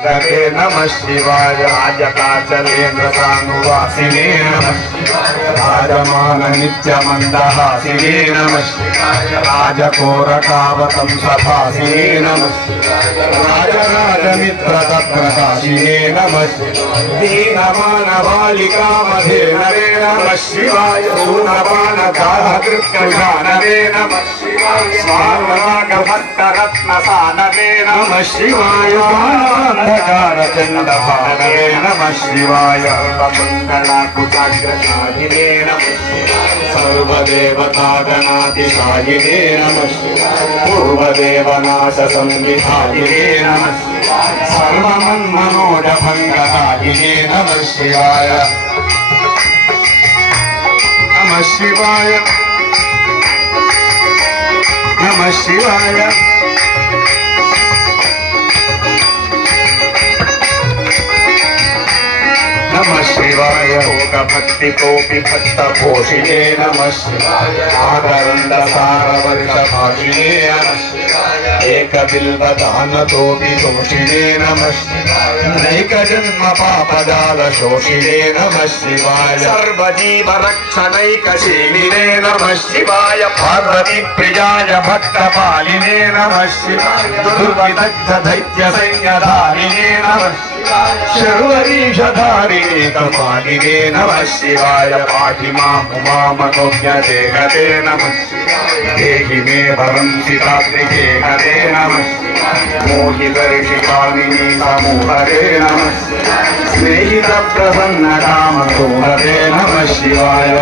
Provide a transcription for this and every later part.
हरे नमः शिवाय राजकाचलेन्द्र सानुवासिने नमः शिवाय राजमान नित्यमन्दहासिने नमः शिवाय राजकोरकावतं सभासिने नमः शिवाय राजराजमित्रतप्रकाशिने नमः शिवाय दीनमानबालिकामधेनवे नमः शिवाय सूनपानकालकृत्कशानवे नमः शिवाय स्वार्णनागभक्तरत्नसानवे नमः शिवाय चंडभानवे नमः शिवाय सर्वमंगलाकुचाग्रशायिने नमः शिवाय सर्वदेवतागणातिशायिने नमः शिवाय पूर्वदेवनाश संविधायिने नमः शिवाय सर्वमन्मनोजभङ्गदायिने नमः शिवाय नमः शिवाय नमः शिवाय नमः शिवाय भक्ति कोपि भक्त पोषिणे नमः शिवाय आदरन्दसारवर्षभाषिणे नमः शिवाय एक बिल्वदानतोपि दोषिणे नमः शिवाय नैक जन्म पापजाल शोषिणे नमः शिवाय सर्वजीवरक्षणैकशीलिने नमः शिवाय पार्वती प्रियाय भक्तपालिने नमः शिवाय दुर्विदग्ध दैत्य सैन्यधारिणे नमः शर्वरीशधारिणे कपालिने नमः शिवाय पाहि मामुमामगोप्यते गते नमः शिवाय देहि मे वरं सीतात्रिके गते नमः शिवाय मोहितर्षिकामिनी समूहते नमः शिवाय स्नेहितप्रसन्नकामसोहते नमः शिवाय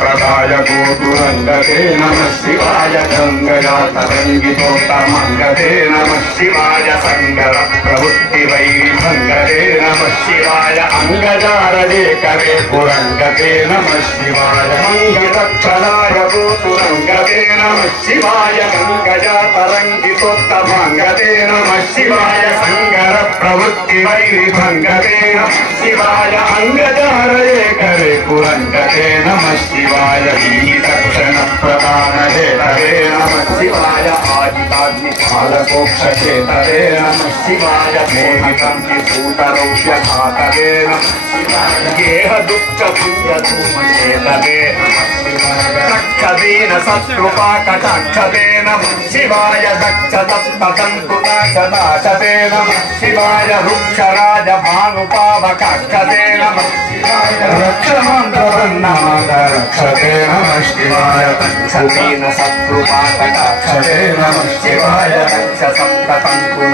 प्रदाय गोपुरंगते नमः शिवाय गंगया तरंगितोत्तमंगते नमः शिवाय संगर प्रवृत्ति वैभंगते नमः शिवाय अंगजारजे करे पुरंगते नमः शिवाय मंगलक्षणाय गोपुरंगते नमः शिवाय गंगया तरंगितोत्तमंगते नमः शिवाय संगर प्रवृत्ति वैभंगते नमः शिवाय अंगजारजे करे पुरंगते नमः शिवाय दक्षिण प्रदान हेतरे नमः शिवाय आदिताग्निपालकोक्षेतरे नमः शिवाय मोहितं विभूतरौष्य घातरे नमः शिवाय गेह दुःख पुण्यधूमहेतरे नमः शिवाय रक्षदीन शत्रुपाकटाक्षते नमः शिवाय दक्षतस्ततन्तुनाशनाशते नमः शिवाय रुक्षराज भानुपावकाक्षते नमः शिवाय रक्षमन्त्रवन्नाद रक्षते नमः शिवाय दक्षदीन शत्रुपाकटाक्षते नमः शिवाय दक्षसप्ततन्तु